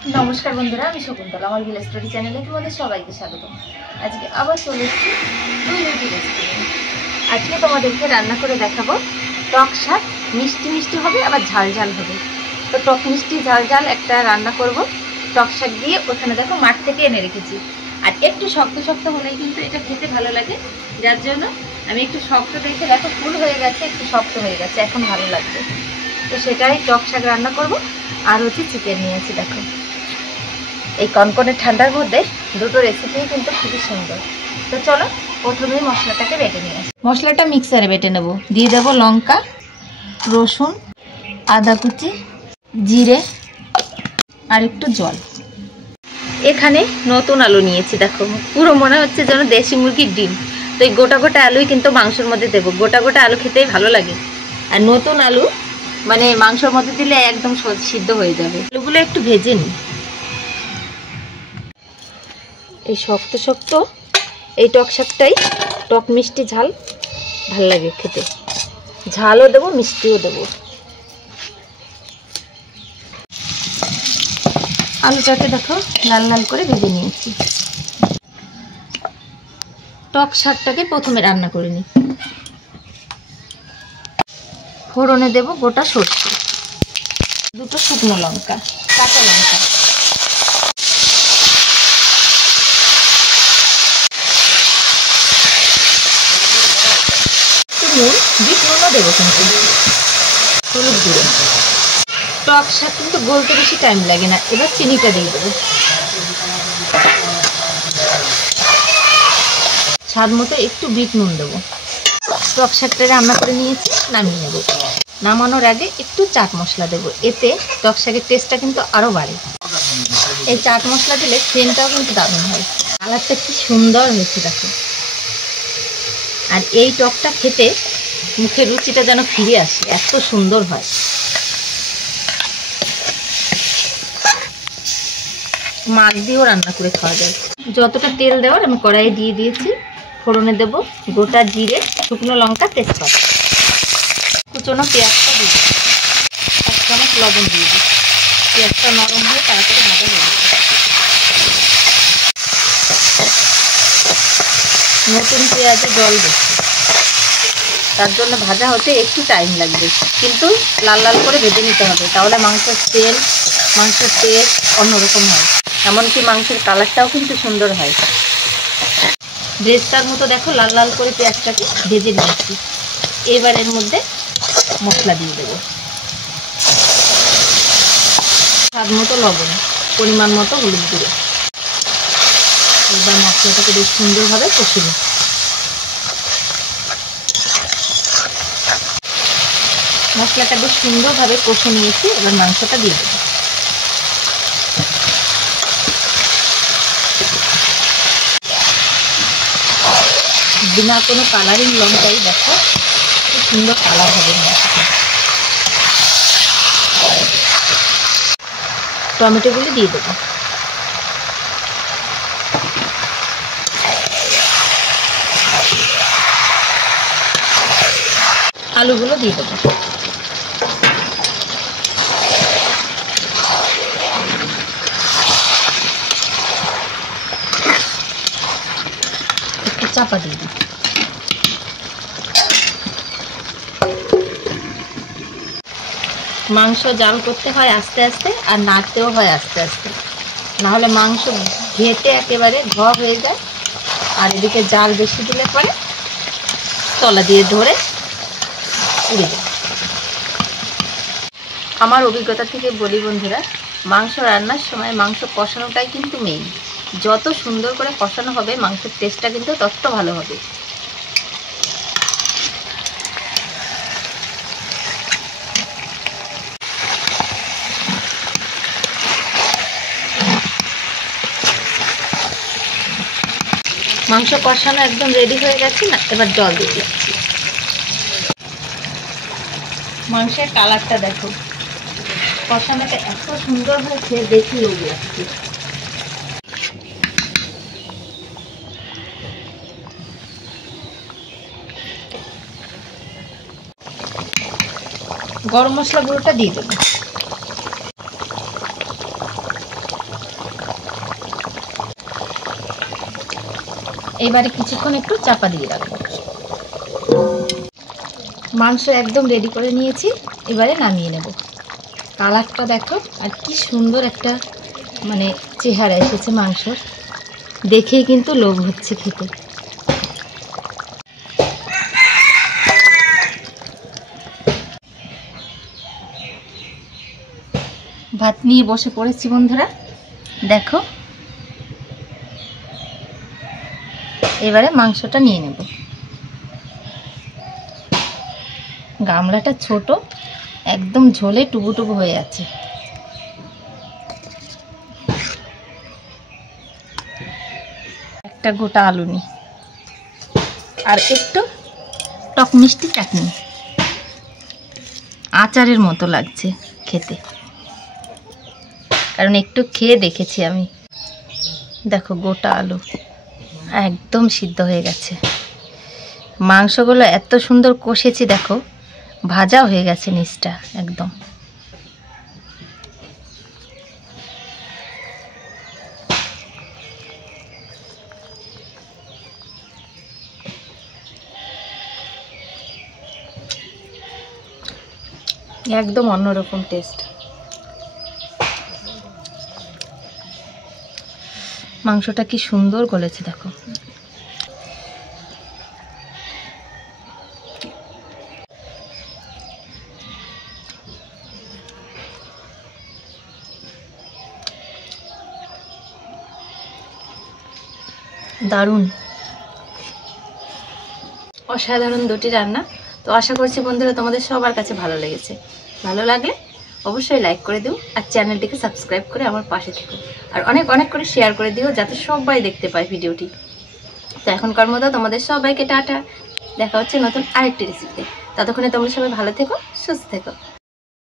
নমস্কার বন্ধুরা, আমি শকুন্তলা। আমার ভিলেজ স্টোরি চ্যানেলে তোমাদের সবাইকে স্বাগত। আজকে আবার চলে এসেছি দুই রুটি রেসিপি। আজকে তোমাদেরকে রান্না করে দেখাবো টক শাক। মিষ্টি মিষ্টি হবে, আবার ঝাল ঝাল হবে। তো টক মিষ্টি ঝাল ঝাল একটা রান্না করব টক শাক দিয়ে। ওখানে দেখো মাঠ থেকে এনে রেখেছি। আর একটু শক্ত শক্ত হলেই কিন্তু এটা খেতে ভালো লাগে, যার জন্য আমি একটু শক্ত দেখে দেখো ফুল হয়ে গেছে, একটু শক্ত হয়ে গেছে, এখন ভালো লাগবে। তো সেটাই টক শাক রান্না করব। আর হচ্ছে চিকেন নিয়েছি দেখো। এই কনকনে ঠান্ডার মধ্যে দুটো রেসিপি কিন্তু খুবই সুন্দর। তো চলো প্রথমেই মশলাটাকে বেটে নিয়ে আসি। মশলাটা মিক্সারে বেটে নেব। দিয়ে দেবো লঙ্কা, রসুন, আদা কুচি, জিরে আর একটু জল। এখানে নতুন আলু নিয়েছি দেখো, পুরো মনে হচ্ছে যেন দেশি মুরগির ডিম। তো এই গোটা গোটা আলুই কিন্তু মাংসের মধ্যে দেবো। গোটা গোটা আলু খেতেই ভালো লাগে, আর নতুন আলু মানে মাংসের মধ্যে দিলে একদম সিদ্ধ হয়ে যাবে। আলুগুলো একটু ভেজে নিই। এই শক্ত শক্ত এই টক শাকটাই টক মিষ্টি ঝাল ভাল লাগে খেতে। ঝালও দেবো, মিষ্টিও দেবো। আলুটাকে দেখো লাল লাল করে ভেজে নিয়েছি। টক শাকটাকে প্রথমে রান্না করে নিই। ফোড়নে দেব গোটা সরষে, দুটো শুকনো লঙ্কা, কাঁচা লঙ্কা, নুন, বিট নুনও দেবো কিন্তু, হলুদ গুঁড়ো। টক শাক কিন্তু গলতে বেশি টাইম লাগে না। এবার চিনিটা দিয়ে দেবো, স্বাদ মতো একটু বিট নুন দেবো। টক শাকটা রান্না করে নিয়েছি, নামিয়ে নেব। নামানোর আগে একটু চাট মশলা দেবো, এতে টক শাকের টেস্টটা কিন্তু আরও বাড়ে। এই চাট মশলা দিলে সেন্টটাও কিন্তু দারুণ হয়। কালারটা কি সুন্দর হয়েছে দেখো। আর এই টকটা খেতে মুখের রুচিটা যেন ফিরে আসে, এত সুন্দর হয়। মাছ দিয়েও রান্না করে খাওয়া যায়। যতটা তেল দেওয়ার আমি কড়াইয়ে দিয়ে দিয়েছি। ফোড়নে দেব গোটা জিরে, শুকনো লঙ্কা, তেজপাতা, কুচনো পেঁয়াজটা দিয়ে দিই, 1 চামচ লবণ দিয়ে দিই। পেঁয়াজটা নরম হয়ে তাড়াতাড়ি ভাজা হয়ে যাবে। নতুন পেঁয়াজে জল দিচ্ছি, তার জন্য ভাজা হতে একটু টাইম লাগবে, কিন্তু লাল লাল করে ভেজে নিতে হবে, তাহলে মাংসের টেস্ট অন্যরকম হয়। এমনকি মাংসের কালারটাও কিন্তু সুন্দর হয়। ব্রেস্তার মতো দেখো লাল লাল করে পেঁয়াজটাকে ভেজে নিয়েছি। এবার এর মধ্যে মশলা দিয়ে দেবো। স্বাদ মতো লবণ, পরিমাণ মতো হলুদ গুঁড়ো। এবার মশলাটাকে বেশ সুন্দরভাবে কষে নিই। মশলাটা বেশ সুন্দরভাবে কষে নিয়েছি। এবার মাংসটা দিয়ে দেবো। বিনা কোনো কালারিং লঙ্কাই দেখো খুব সুন্দর কালার হবে। টমেটোগুলো দিয়ে দেবো। আলুগুলো দিয়ে দেবো। একটু চাপা দিয়ে দিই। মাংস জাল করতে হয় আস্তে আস্তে, আর নাড়তেও হয় আস্তে আস্তে, নাহলে মাংস ঘেটে একেবারে হয়ে যায়। আর এদিকে জাল বেশি দিলে পরে তলা দিয়ে ধরে উড়ে যায়। আমার অভিজ্ঞতা থেকে বলি বন্ধুরা, মাংস রান্নার সময় মাংস কষানোটাই কিন্তু মেইন। যত সুন্দর করে কষানো হবে মাংসের টেস্টটা কিন্তু তত ভালো হবে। মাংস কষানো একদম রেডি হয়ে গেছে না, এবার জল দিয়ে দিচ্ছি। মাংসের কালারটা দেখো, কষানোটা এত সুন্দর হয়েছে, দেখি লোভ লাগছে। গরম মশলা গুঁড়োটা দিয়ে দেবো। এবারে কিছুক্ষণ একটু চাপা দিয়ে রাখবো। মাংস একদম রেডি করে নিয়েছি, এবারে নামিয়ে নেব। কালারটা দেখো, আর কি সুন্দর একটা মানে চেহারা এসেছে মাংসর, দেখেই কিন্তু লোভ হচ্ছে খেতে। ভাত নিয়ে বসে পড়েছি বন্ধুরা, দেখো। এবারে মাংসটা নিয়ে নেব। গামলাটা ছোট, একদম ঝোলে টুবু হয়ে আছে। একটা গোটা আলু নি, আর একটু টক মিষ্টি চাটনি, আচারের মতো লাগছে খেতে, কারণ একটু খেয়ে দেখেছি আমি। দেখো গোটা আলু একদম সিদ্ধ হয়ে গেছে। মাংসগুলো এত সুন্দর কষেছি, দেখো ভাজা হয়ে গেছে নিচটা একদম। একদম অন্যরকম টেস্ট। মাংসটা কি সুন্দর গলেছে দেখো। দারুণ, অসাধারণ দুটি রান্না। তো আশা করছি বন্ধুরা তোমাদের সবার কাছে ভালো লেগেছে। ভালো লাগলে অবশ্যই লাইক করে দিও, আর চ্যানেলটিকে সাবস্ক্রাইব করে আমার পাশে থেকো, আর অনেক অনেক করে শেয়ার করে দিও, যাতে সবাই দেখতে পায় ভিডিওটি। তো এখনকার মতো তোমাদের সবাইকে টাটা, দেখা হচ্ছে নতুন আরেকটি রেসিপিতে। ততক্ষণে তোমরা সবাই ভালো থেকো, সুস্থ থেকো।